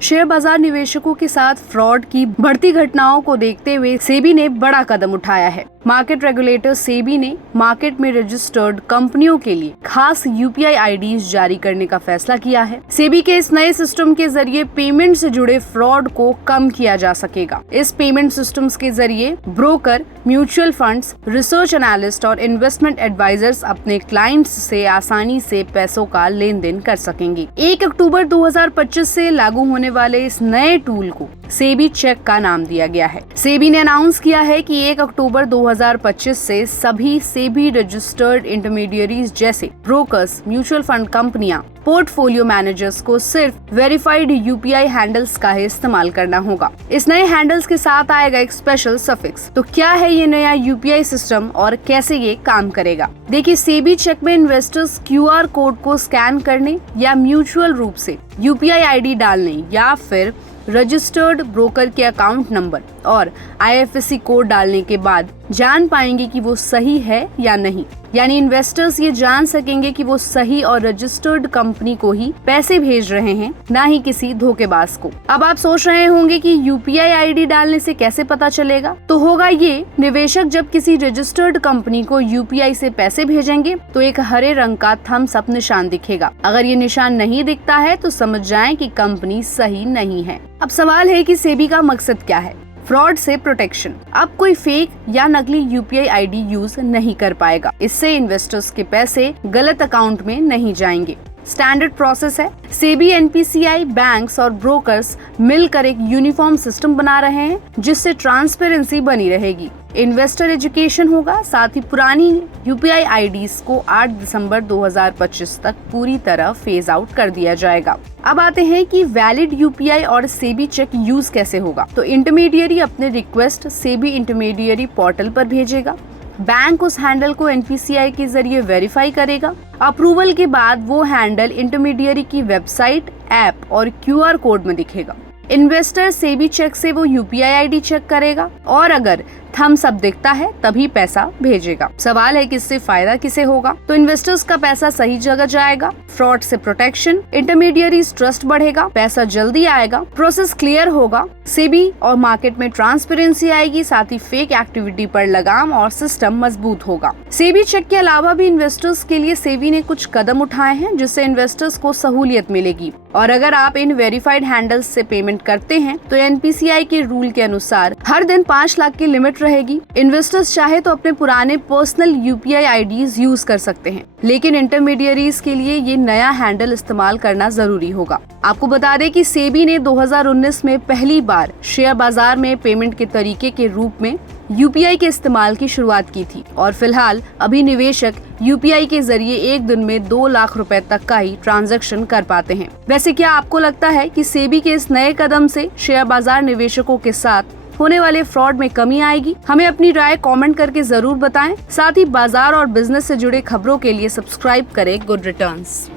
Share बाजार निवेशकों के साथ फ्रॉड की बढ़ती घटनाओं को देखते हुए सेबी ने बड़ा कदम उठाया है। मार्केट रेगुलेटर सेबी ने मार्केट में रजिस्टर्ड कंपनियों के लिए खास यूपीआई आईडीज जारी करने का फैसला किया है। सेबी के इस नए सिस्टम के जरिए पेमेंट से जुड़े फ्रॉड को कम किया जा सकेगा। इस पेमेंट सिस्टम्स के जरिए broker, mutual funds, research analyst और इन्वेस्टमेंट एडवाइजर्स अपने क्लाइंट्स से आसानी से पैसों का लेन देन कर सकेंगे। 1 अक्टूबर 2025 से लागू होने वाले इस नए टूल को सेबी चेक का नाम दिया गया है। सेबी ने अनाउंस किया है कि 1 अक्टूबर 2025 से सभी सेबी रजिस्टर्ड इंटरमीडियरीज जैसे ब्रोकर्स, म्यूचुअल फंड कंपनियां, पोर्टफोलियो मैनेजर्स को सिर्फ वेरीफाइड यूपीआई हैंडल्स का ही इस्तेमाल करना होगा। इस नए हैंडल्स के साथ आएगा एक स्पेशल सफिक्स। तो क्या है ये नया यूपीआई सिस्टम और कैसे ये काम करेगा? देखिए, सेबी चेक में इन्वेस्टर्स क्यूआर कोड को स्कैन करने या म्यूचुअल रूप से यूपीआई आईडी डालने या फिर रजिस्टर्ड ब्रोकर के अकाउंट नंबर और आईएफएससी कोड डालने के बाद जान पाएंगे कि वो सही है या नहीं। यानी इन्वेस्टर्स ये जान सकेंगे कि वो सही और रजिस्टर्ड कंपनी को ही पैसे भेज रहे हैं, ना ही किसी धोखेबाज को। अब आप सोच रहे होंगे कि यूपीआई आईडी डालने से कैसे पता चलेगा? तो होगा ये, निवेशक जब किसी रजिस्टर्ड कंपनी को यूपीआई से पैसे भेजेंगे तो एक हरे रंग का थम्स अप निशान दिखेगा। अगर ये निशान नहीं दिखता है तो समझ जाएं कि कंपनी सही नहीं है। अब सवाल है कि सेबी का मकसद क्या है? फ्रॉड से प्रोटेक्शन। अब कोई फेक या नकली यूपीआई आईडी यूज नहीं कर पाएगा। इससे इन्वेस्टर्स के पैसे गलत अकाउंट में नहीं जाएंगे। स्टैंडर्ड प्रोसेस है। सेबी, एनपीसीआई, बैंक्स और ब्रोकर्स मिलकर एक यूनिफॉर्म सिस्टम बना रहे हैं जिससे ट्रांसपेरेंसी बनी रहेगी। इन्वेस्टर एजुकेशन होगा। साथ ही पुरानी यूपीआई आईडीज को 8 दिसंबर 2025 तक पूरी तरह फेज आउट कर दिया जाएगा। अब आते हैं कि वैलिड यूपीआई और सेबी चेक यूज कैसे होगा। तो इंटरमीडियरी अपने रिक्वेस्ट सेबी इंटरमीडियरी पोर्टल पर भेजेगा। बैंक उस हैंडल को एनपीसीआई के जरिए वेरीफाई करेगा। अप्रूवल के बाद वो हैंडल इंटरमीडियरी की वेबसाइट, ऐप और क्यूआर कोड में दिखेगा। इन्वेस्टर सेबी चेक से वो यूपीआई आईडी चेक करेगा और अगर थम्स अप दिखता है तभी पैसा भेजेगा। सवाल है कि इससे फायदा किसे होगा? तो इन्वेस्टर्स का पैसा सही जगह जाएगा, फ्रॉड से प्रोटेक्शन, इंटरमीडियरीज ट्रस्ट बढ़ेगा, पैसा जल्दी आएगा, प्रोसेस क्लियर होगा, सेबी और मार्केट में ट्रांसपेरेंसी आएगी, साथ ही फेक एक्टिविटी पर लगाम और सिस्टम मजबूत होगा। सेबी चेक के अलावा भी इन्वेस्टर्स के लिए सेबी ने कुछ कदम उठाए हैं जिससे इन्वेस्टर्स को सहूलियत मिलेगी। और अगर आप इन वेरीफाइड हैंडल्स से पेमेंट करते हैं तो एनपीसीआई के रूल के अनुसार हर दिन 5 लाख की लिमिट रहेगी। इन्वेस्टर्स चाहे तो अपने पुराने पर्सनल यूपीआई आईडीज यूज कर सकते हैं, लेकिन इंटरमीडियरीज के लिए ये नया हैंडल इस्तेमाल करना जरूरी होगा। आपको बता दें कि सेबी ने 2019 में पहली बार शेयर बाजार में पेमेंट के तरीके के रूप में यूपीआई के इस्तेमाल की शुरुआत की थी और फिलहाल अभी निवेशक यूपीआई के जरिए एक दिन में 2 लाख रुपए तक का ही ट्रांजैक्शन कर पाते हैं। वैसे क्या आपको लगता है कि सेबी के इस नए कदम से शेयर बाजार निवेशकों के साथ होने वाले फ्रॉड में कमी आएगी? हमें अपनी राय कमेंट करके जरूर बताएं। साथ ही बाजार और बिजनेस से जुड़े खबरों के लिए सब्सक्राइब करें गुड रिटर्न्स।